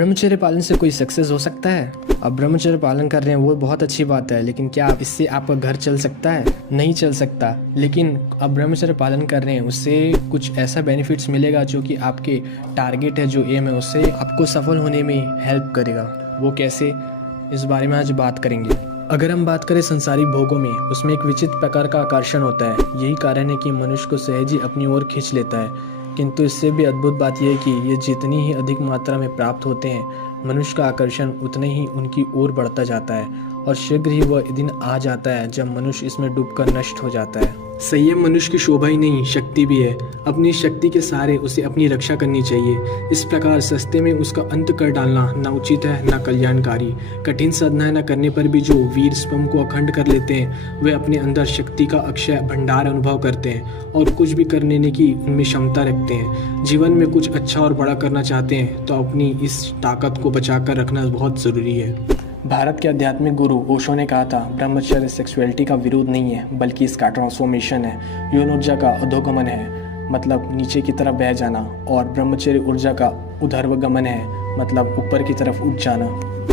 ब्रह्मचर्य पालन से कोई सक्सेस हो सकता है? अब ब्रह्मचर्य पालन कर रहे हैं वो बहुत अच्छी बात है, लेकिन क्या इससे आपका घर चल सकता है? नहीं चल सकता। लेकिन अब ब्रह्मचर्य पालन कर रहे हैं उससे कुछ ऐसा बेनिफिट्स मिलेगा जो कि आपके टारगेट है, जो एम है, उससे आपको सफल होने में हेल्प करेगा। वो कैसे, इस बारे में आज बात करेंगे। अगर हम बात करें संसारिक भोगों में, उसमें एक विचित्र प्रकार का आकर्षण होता है। यही कारण है कि मनुष्य को सहज ही अपनी ओर खींच लेता है। किंतु इससे भी अद्भुत बात यह है कि ये जितनी ही अधिक मात्रा में प्राप्त होते हैं, मनुष्य का आकर्षण उतने ही उनकी ओर बढ़ता जाता है और शीघ्र ही वह दिन आ जाता है जब मनुष्य इसमें डूबकर नष्ट हो जाता है। संयम मनुष्य की शोभा ही नहीं, शक्ति भी है। अपनी शक्ति के सहारे उसे अपनी रक्षा करनी चाहिए। इस प्रकार सस्ते में उसका अंत कर डालना न उचित है न कल्याणकारी। कठिन साधनाएं न करने पर भी जो वीर स्वयं को अखंड कर लेते हैं, वे अपने अंदर शक्ति का अक्षय भंडार अनुभव करते हैं और कुछ भी करने की उनमें क्षमता रखते हैं। जीवन में कुछ अच्छा और बड़ा करना चाहते हैं तो अपनी इस ताकत को बचा कर रखना बहुत ज़रूरी है। भारत के आध्यात्मिक गुरु ओशो ने कहा था, ब्रह्मचर्य सेक्सुअलिटी का विरोध नहीं है, बल्कि इसका ट्रांसफॉर्मेशन है। यौन ऊर्जा का अधोगमन है, मतलब नीचे की तरफ बह जाना, और ब्रह्मचर्य ऊर्जा का ऊर्ध्वगमन है, मतलब ऊपर की तरफ उठ जाना।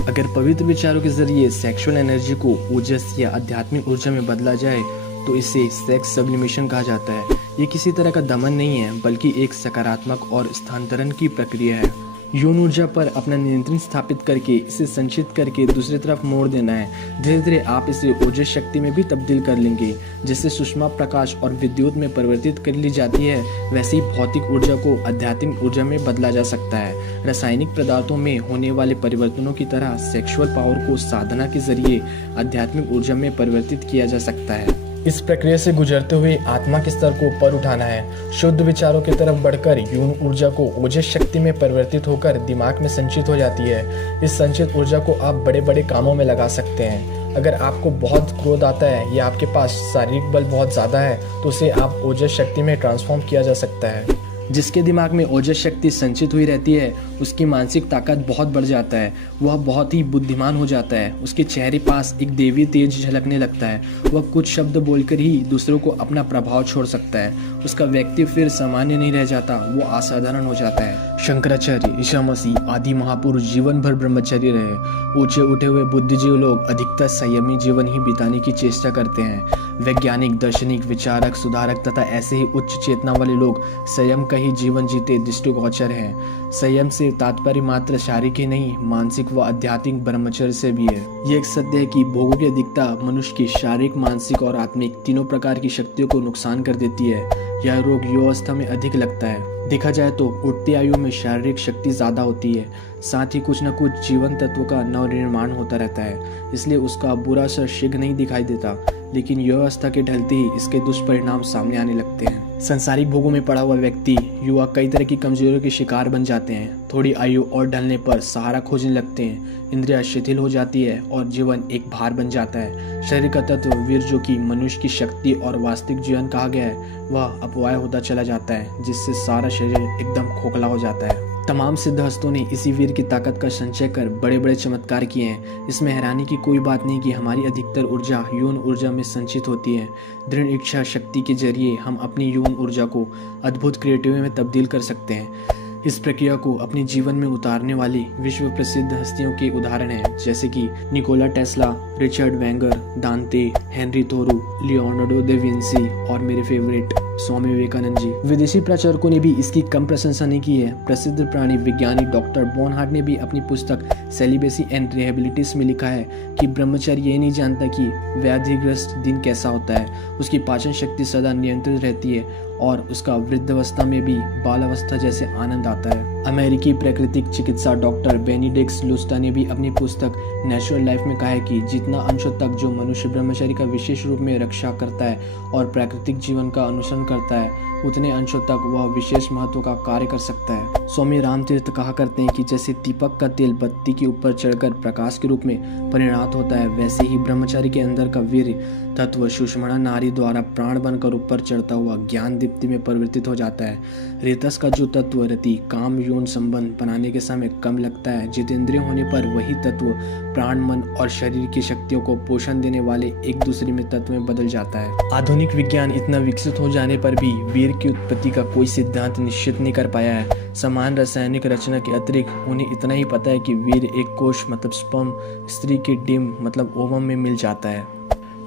अगर पवित्र विचारों के जरिए सेक्सुअल एनर्जी को ओजस या आध्यात्मिक ऊर्जा में बदला जाए तो इसे सेक्स सब्लिमेशन कहा जाता है। ये किसी तरह का दमन नहीं है, बल्कि एक सकारात्मक और स्थानांतरण की प्रक्रिया है। यौन ऊर्जा पर अपना नियंत्रण स्थापित करके इसे संचित करके दूसरी तरफ मोड़ देना है। धीरे धीरे आप इसे ओजस शक्ति में भी तब्दील कर लेंगे। जैसे सुषमा प्रकाश और विद्युत में परिवर्तित कर ली जाती है, वैसे ही भौतिक ऊर्जा को आध्यात्मिक ऊर्जा में बदला जा सकता है। रासायनिक पदार्थों में होने वाले परिवर्तनों की तरह सेक्सुअल पावर को साधना के जरिए आध्यात्मिक ऊर्जा में परिवर्तित किया जा सकता है। इस प्रक्रिया से गुजरते हुए आत्मा के स्तर को ऊपर उठाना है। शुद्ध विचारों की तरफ बढ़कर यौन ऊर्जा को ओजस शक्ति में परिवर्तित होकर दिमाग में संचित हो जाती है। इस संचित ऊर्जा को आप बड़े बड़े कामों में लगा सकते हैं। अगर आपको बहुत क्रोध आता है या आपके पास शारीरिक बल बहुत ज़्यादा है तो उसे आप ओजस शक्ति में ट्रांसफॉर्म किया जा सकता है। जिसके दिमाग में ओजस शक्ति संचित हुई रहती है, उसकी मानसिक ताकत बहुत बढ़ जाता है। वह बहुत ही बुद्धिमान हो जाता है। उसके चेहरे पास एक देवी तेज झलकने लगता है। वह कुछ शब्द बोलकर ही दूसरों को अपना प्रभाव छोड़ सकता है। उसका व्यक्ति फिर सामान्य नहीं रह जाता, वो असाधारण हो जाता है। शंकराचार्य, ईसा मसीह आदि महापुरुष जीवन भर ब्रह्मचर्य रहे। ऊंचे उठे हुए बुद्धिजीवी लोग अधिकतर संयमी जीवन ही बिताने की चेष्टा करते हैं। वैज्ञानिक, दार्शनिक, विचारक, सुधारक तथा ऐसे ही उच्च चेतना वाले लोग संयम का ही जीवन जीते दृष्टिगोचर हैं। संयम से तात्पर्य मात्र शारीरिक ही नहीं, मानसिक व आध्यात्मिक ब्रह्मचर्य से भी है। ये एक सत्य है कि भोगों की अधिकता मनुष्य की शारीरिक, मानसिक और आत्मिक तीनों प्रकार की शक्तियों को नुकसान कर देती है। यह रोग युवावस्था में अधिक लगता है। देखा जाए तो उठती आयु में शारीरिक शक्ति ज़्यादा होती है, साथ ही कुछ न कुछ जीवन तत्व का नवनिर्माण होता रहता है, इसलिए उसका बुरा असर शीघ्र नहीं दिखाई देता, लेकिन युवावस्था के ढलते ही इसके दुष्परिणाम सामने आने लगते हैं। संसारिक भोगों में पड़ा हुआ व्यक्ति, युवा कई तरह की कमजोरियों के शिकार बन जाते हैं। थोड़ी आयु और ढलने पर सहारा खोजने लगते हैं, इंद्रियां शिथिल हो जाती है और जीवन एक भार बन जाता है। शरीर का तत्व वीर, जो कि मनुष्य की शक्ति और वास्तविक जीवन कहा गया है, वह अपवाय होता चला जाता है, जिससे सारा शरीर एकदम खोखला हो जाता है। तमाम सिद्धहस्तों ने इसी वीर की ताकत का संचय कर बड़े बड़े चमत्कार किए हैं। इसमें हैरानी की कोई बात नहीं कि हमारी अधिकतर ऊर्जा यौन ऊर्जा में संचित होती है। दृढ़ इच्छा शक्ति के जरिए हम अपनी यौन ऊर्जा को अद्भुत क्रिएटिविटी में तब्दील कर सकते हैं। इस प्रक्रिया को अपने जीवन में उतारने वाली विश्व प्रसिद्ध हस्तियों के उदाहरण हैं, जैसे कि निकोला टेस्ला, रिचर्ड वेंगर, दांते, हेनरी थोरो, लियोनार्डो दा विंसी और मेरे फेवरेट स्वामी विवेकानंद जी। विदेशी प्रचारकों ने भी इसकी कम प्रशंसा नहीं की है। प्रसिद्ध प्राणी वैज्ञानिक डॉक्टर बोनहार्ट ने भी अपनी पुस्तक सेलिबेसी एंड रिहेबिलिटीज में लिखा है कि ब्रह्मचारी ये नहीं जानता कि व्याधिग्रस्त दिन कैसा होता है। उसकी पाचन शक्ति सदा नियंत्रित रहती है और उसका वृद्धावस्था में भी बालावस्था जैसे आनंद आता है। अमेरिकी प्राकृतिक चिकित्सा डॉक्टर बेनिडिक्ट लुस्टा ने भी अपनी पुस्तक नेचुरल लाइफ में कहा है कि जितना अंशों तक जो मनुष्य ब्रह्मचर्य का विशेष रूप में रक्षा करता है और प्राकृतिक जीवन का अनुसरण करता है, उतने अंशों तक वह विशेष महत्व का कार्य कर सकता है। स्वामी रामतीर्थ कहा करते हैं कि जैसे दीपक का तेल बत्ती के ऊपर चढ़कर प्रकाश के रूप में परिणत होता है, वैसे ही ब्रह्मचारी के अंदर का वीर तत्व सुषुम्ना नाड़ी द्वारा प्राण बनकर ऊपर चढ़ता हुआ ज्ञान दीप्ति में परिवर्तित हो जाता है। रेतस का जो तत्व रति काम यौन संबंध बनाने के समय कम लगता है, जितेंद्रिय होने पर वही तत्व प्राण मन और शरीर की शक्तियों को पोषण देने वाले एक दूसरे में तत्व में बदल जाता है। आधुनिक विज्ञान इतना विकसित हो जाने पर भी वीर की उत्पत्ति का कोई सिद्धांत निश्चित नहीं कर पाया है। समान रासायनिक रचना के अतिरिक्त उन्हें इतना ही पता है कि वीर एक कोश मतलब स्पर्म स्त्री के डिम मतलब ओवम में मिल जाता है।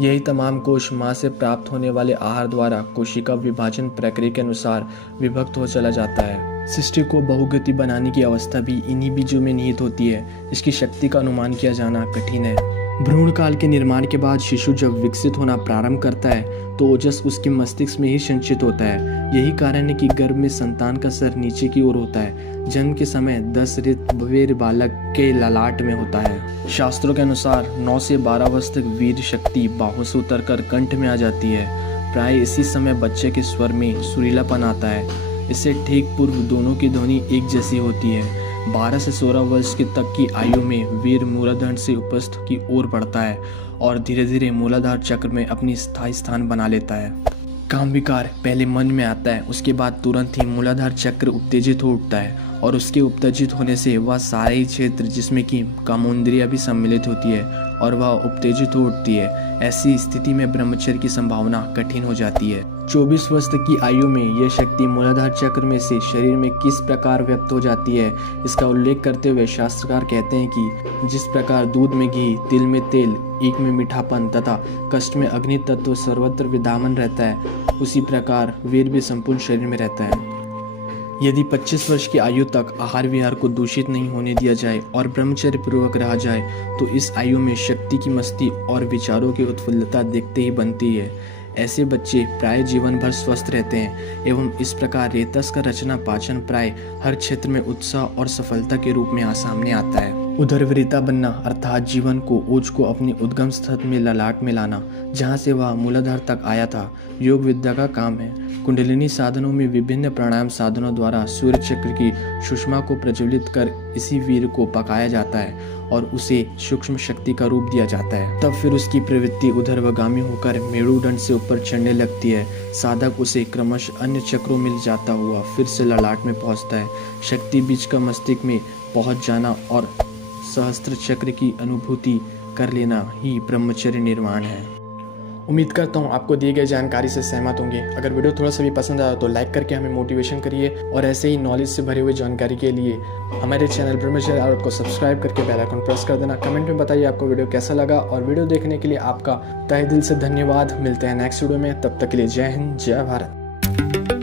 यही तमाम कोश माँ से प्राप्त होने वाले आहार द्वारा कोशिका विभाजन प्रक्रिया के अनुसार विभक्त हो चला जाता है। सृष्टि को बहुगति बनाने की अवस्था भी इन्हीं बीजों में निहित होती है। इसकी शक्ति का अनुमान किया जाना कठिन है। भ्रूण काल के निर्माण के बाद शिशु जब विकसित होना प्रारंभ करता है तो ओजस उसके मस्तिष्क में ही संचित होता है। यही कारण है कि गर्भ में संतान का सर नीचे की ओर होता है। जन्म के समय 10 ऋतु बालक के ललाट में होता है। शास्त्रों के अनुसार 9 से 12 वर्ष तक वीर शक्ति बाहों से उतरकर कंठ में आ जाती है। प्राय इसी समय बच्चे के स्वर में सुरीलापन आता है। इससे ठीक पूर्व दोनों की ध्वनि एक जैसी होती है। 12 से 16 वर्ष की तक की आयु में वीर मूलाधार से उपस्थ की ओर बढ़ता है और धीरे धीरे मूलाधार चक्र में अपनी स्थायी स्थान बना लेता है। काम विकार पहले मन में आता है, उसके बाद तुरंत ही मूलाधार चक्र उत्तेजित हो उठता है और उसके उत्तेजित होने से वह सारे ही क्षेत्र जिसमें कि कामेंद्रियां भी सम्मिलित होती है और वह उत्तेजित हो उठती है। ऐसी स्थिति में ब्रह्मचर्य की संभावना कठिन हो जाती है। 24 वर्ष तक की आयु में यह शक्ति मूलाधार चक्र में से शरीर में किस प्रकार व्यक्त हो जाती है, इसका उल्लेख करते हुए शास्त्रकार कहते हैं कि जिस प्रकार दूध में घी, तिल में तेल, ईख में मीठापन तथा कष्ट में अग्नि तत्व सर्वत्र विद्यमान रहता है, उसी प्रकार वीर भी संपूर्ण शरीर में रहता है। यदि 25 वर्ष की आयु तक आहार विहार को दूषित नहीं होने दिया जाए और ब्रह्मचर्य पूर्वक रहा जाए तो इस आयु में शक्ति की मस्ती और विचारों की उत्फुल्लता देखते ही बनती है। ऐसे बच्चे प्राय जीवन भर स्वस्थ रहते हैं एवं इस प्रकार रेतस का रचना पाचन प्राय हर क्षेत्र में उत्साह और सफलता के रूप में सामने आता है। उदरवृता बनना अर्थात जीवन को ओज को अपनी उद्गम स्थल में ललाट में लाना, जहाँ से वह मूलाधार तक आया था, योग विद्या का काम है। कुंडलिनी साधनों में विभिन्न प्राणायाम साधनों द्वारा सूर्य चक्र की सुषमा को प्रज्वलित कर इसी वीर को पकाया जाता है और उसे सूक्ष्म शक्ति का रूप दिया जाता है। तब फिर उसकी प्रवृत्ति उधर्वगामी होकर मेरुदंड से ऊपर चढ़ने लगती है। साधक उसे क्रमशः अन्य चक्रों में ले जाता हुआ फिर से ललाट में पहुंचता है। शक्ति बीज का मस्तिष्क में पहुंच जाना और सहस्त्र चक्र की अनुभूति कर लेना ही ब्रह्मचर्य निर्माण है। उम्मीद करता हूँ आपको दिए गए जानकारी से सहमत होंगे। अगर वीडियो थोड़ा सा भी पसंद आया तो लाइक करके हमें मोटिवेशन करिए और ऐसे ही नॉलेज से भरी हुई जानकारी के लिए हमारे चैनल ब्रह्मचर्य आर्ट को सब्सक्राइब करके बेल आइकन प्रेस कर देना। कमेंट में बताइए आपको वीडियो कैसा लगा और वीडियो देखने के लिए आपका तहे दिल से धन्यवाद। मिलते हैं नेक्स्ट वीडियो में, तब तक के लिए जय हिंद, जय भारत।